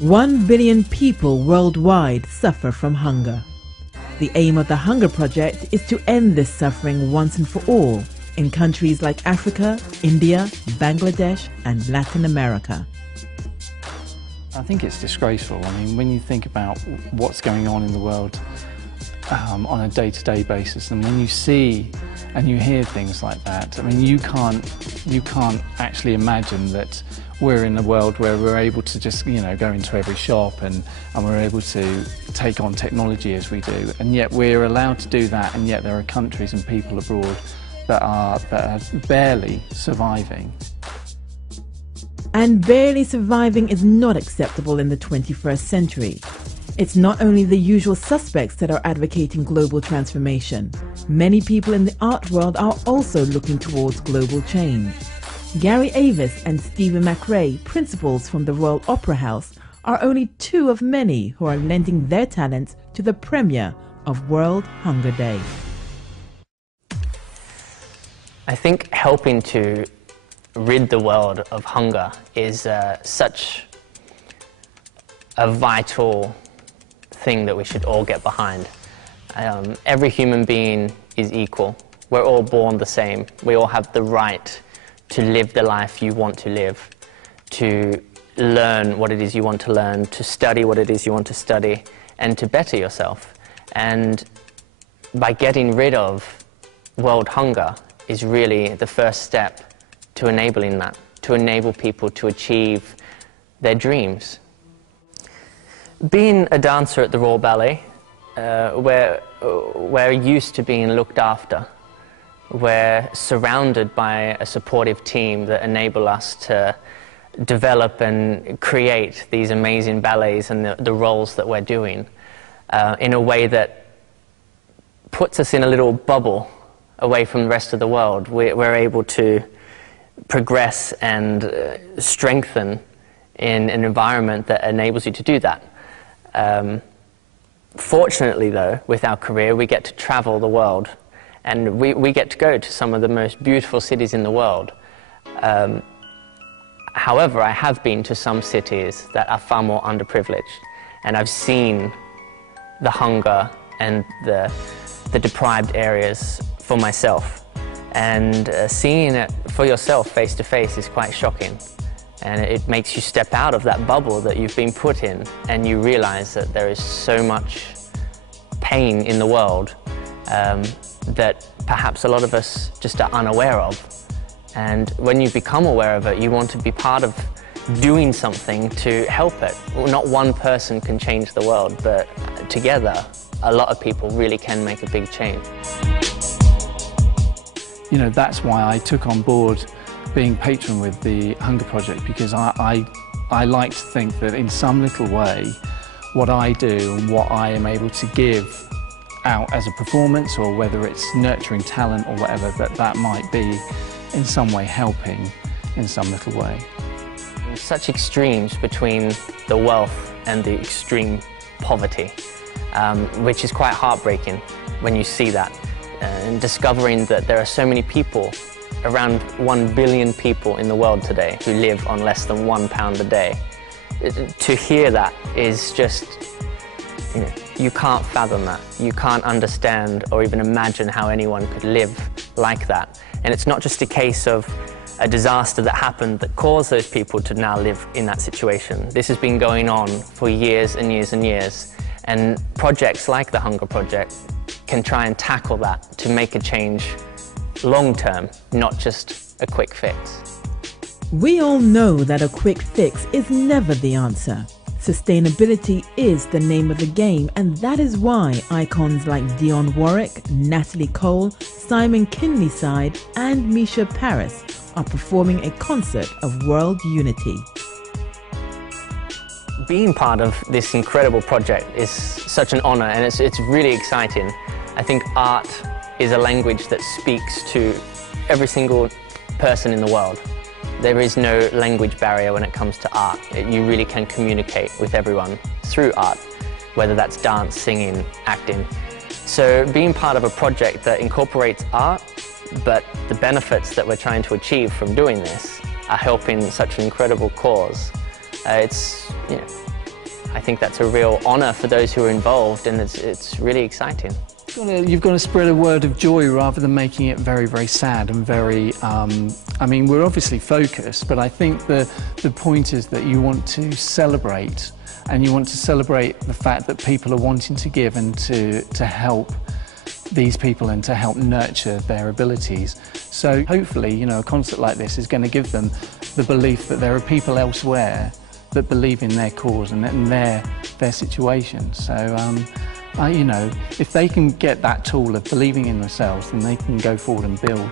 One billion people worldwide suffer from hunger. The aim of the Hunger Project is to end this suffering once and for all in countries like Africa, India, Bangladesh and Latin America. I think it's disgraceful. I mean, when you think about what's going on in the world on a day-to-day basis, and when you see and you hear things like that, I mean, you can't actually imagine that we're in a world where we're able to just, you know, go into every shop and we're able to take on technology as we do, and yet we're allowed to do that, and yet there are countries and people abroad that are barely surviving. And barely surviving is not acceptable in the 21st century. It's not only the usual suspects that are advocating global transformation. Many people in the art world are also looking towards global change. Gary Avis and Stephen McRae, principals from the Royal Opera House, are only two of many who are lending their talents to the premiere of World Hunger Day. I think helping to rid the world of hunger is such a vital thing that we should all get behind. Every human being is equal. We're all born the same. We all have the right to live the life you want to live, to learn what it is you want to learn, to study what it is you want to study, and to better yourself. And by getting rid of world hunger is really the first step to enabling that, to enable people to achieve their dreams. Being a dancer at the Royal Ballet, we're used to being looked after. We're surrounded by a supportive team that enable us to develop and create these amazing ballets and the roles that we're doing in a way that puts us in a little bubble away from the rest of the world. We're able to progress and strengthen in an environment that enables you to do that. Fortunately, though, with our career, we get to travel the world. And we get to go to some of the most beautiful cities in the world. However, I have been to some cities that are far more underprivileged, and I've seen the hunger and the deprived areas for myself. And seeing it for yourself face to face is quite shocking. And it makes you step out of that bubble that you've been put in, and you realize that there is so much pain in the world that perhaps a lot of us just are unaware of. And when you become aware of it, you want to be part of doing something to help it. Well, not one person can change the world, but together, a lot of people really can make a big change. You know, that's why I took on board being patron with the Hunger Project, because I like to think that in some little way, what I do and what I am able to give out as a performance, or whether it's nurturing talent or whatever, that might be in some way helping in some little way. There's such extremes between the wealth and the extreme poverty, which is quite heartbreaking when you see that, and discovering that there are so many people, around 1 billion people in the world today, who live on less than £1 a day. To hear that is just, you know, you can't fathom that. You can't understand or even imagine how anyone could live like that. And it's not just a case of a disaster that happened that caused those people to now live in that situation. This has been going on for years and years and years. And projects like the Hunger Project can try and tackle that to make a change long term, not just a quick fix. We all know that a quick fix is never the answer. Sustainability is the name of the game, and that is why icons like Dionne Warwick, Natalie Cole, Simon Kinleyside and Misha Paris are performing a concert of world unity. Being part of this incredible project is such an honor, and it's really exciting. I think art is a language that speaks to every single person in the world. There is no language barrier when it comes to art. You really can communicate with everyone through art. whether that's dance, singing, acting. So being part of a project that incorporates art, but the benefits that we're trying to achieve from doing this are helping such an incredible cause. I think that's a real honour for those who are involved, and it's really exciting. You've got to spread a word of joy rather than making it very, very sad and very, I mean, we're obviously focused, but I think the point is that you want to celebrate, and you want to celebrate the fact that people are wanting to give and to help these people and to help nurture their abilities. So hopefully, you know, a concert like this is going to give them the belief that there are people elsewhere that believe in their cause and in their situation. So, you know, if they can get that tool of believing in themselves, then they can go forward and build.